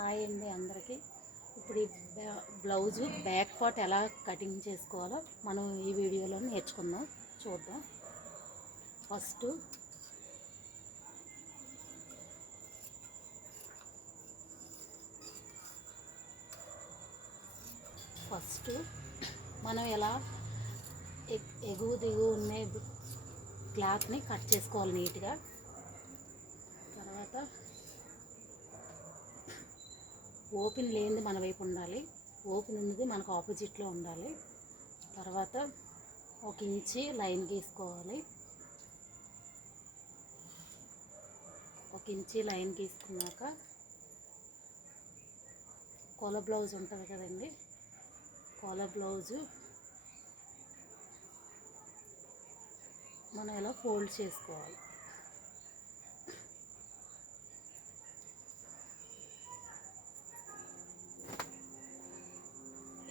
Hi అండి అందరికీ. ఇప్పుడు ఈ బ్లౌజు బ్యాక్ పార్ట్ ఎలా కటింగ్ చేసుకోవాలో మనం ఈ వీడియోలో నేర్చుకుందాం, చూద్దాం. ఫస్ట్ మనం ఎలా ఎగువ దిగువ ఉన్న క్లాత్ని కట్ చేసుకోవాలి నీట్గా. తర్వాత ఓపెన్ లేనిది మన వైపు ఉండాలి, ఓపెన్ ఉన్నది మనకు ఆపోజిట్లో ఉండాలి. తర్వాత 1 ఇంచి లైన్ గీసుకోవాలి. 1 ఇంచి లైన్ గీసుకున్నాక కొల బ్లౌజ్ ఉంటుంది కదండి, కొల బ్లౌజు మనం ఎలా ఫోల్డ్ చేసుకోవాలి.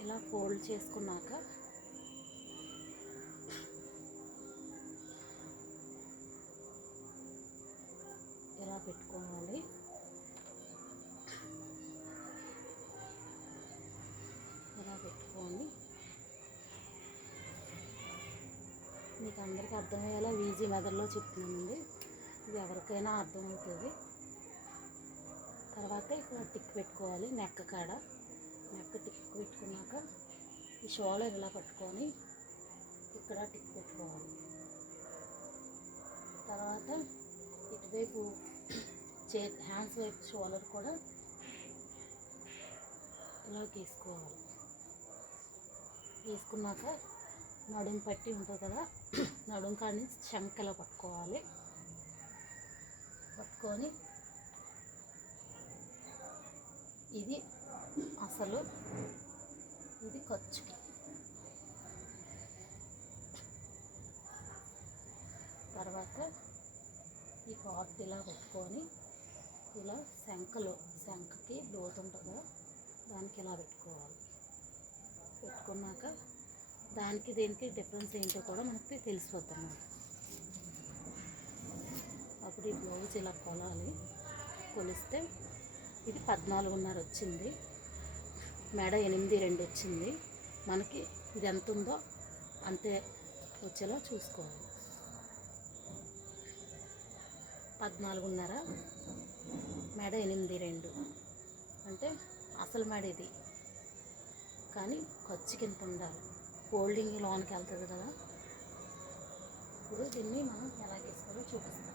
ఇలా ఫోల్డ్ చేసుకున్నాక ఇలా పెట్టుకోవాలి. ఇలా పెట్టుకొని మీకు అందరికీ అర్థమయ్యేలా ఈజీ మెథడ్లో చెప్తున్నానండి, ఇది ఎవరికైనా అర్థమవుతుంది. తర్వాత ఇక్కడ టిక్ పెట్టుకోవాలి, నెక్ కాడ నెక్ టిక్ పెట్టుకున్నాక ఈ షోల్డర్ ఇలా పట్టుకొని ఇక్కడ టిక్ పెట్టుకోవాలి. తర్వాత ఇటువైపు హ్యాండ్స్ వైపు షోల్డర్ కూడా ఇలా గీసుకోవాలి. గీసుకున్నాక నడుము పట్టి ఉంటుంది కదా, నడుము కాడ నుంచి చంకలా పట్టుకోవాలి. పట్టుకొని ఇది అసలు, ఇది ఖర్చుకి. తర్వాత ఈ పార్ట్ ఇలా పెట్టుకొని ఇలా శంఖకి లోతు ఉంటుందో దానికి ఇలా పెట్టుకోవాలి. పెట్టుకున్నాక దానికి దీనికి డిఫరెన్స్ ఏంటో కూడా మనకి తెలిసిపోతుంది. అప్పుడు ఈ బ్లౌజ్ ఇలా కొలాలి. కొలిస్తే ఇది 14.5 వచ్చింది, మెడ 8.2 వచ్చింది. మనకి ఇది ఎంత ఉందో అంతే వచ్చేలా చూసుకోవాలి. 14.5 మెడ 8.2 అంటే అసలు మెడ ఇది, కానీ ఖర్చు కింద ఉండాలి. ఫోల్డింగ్ లోనికి వెళ్తుంది కదా. ఇప్పుడు దీన్ని మనం ఎలా తీసుకోవాలో చూపిస్తాం.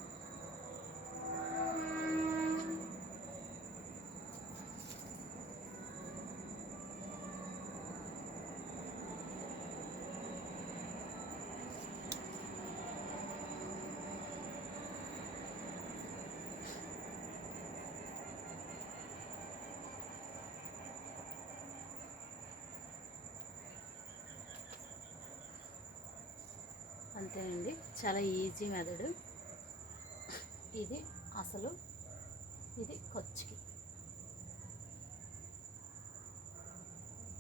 అంతేనండి, చాలా ఈజీ మెథడ్. ఇది అసలు, ఇది ఖర్చుకి.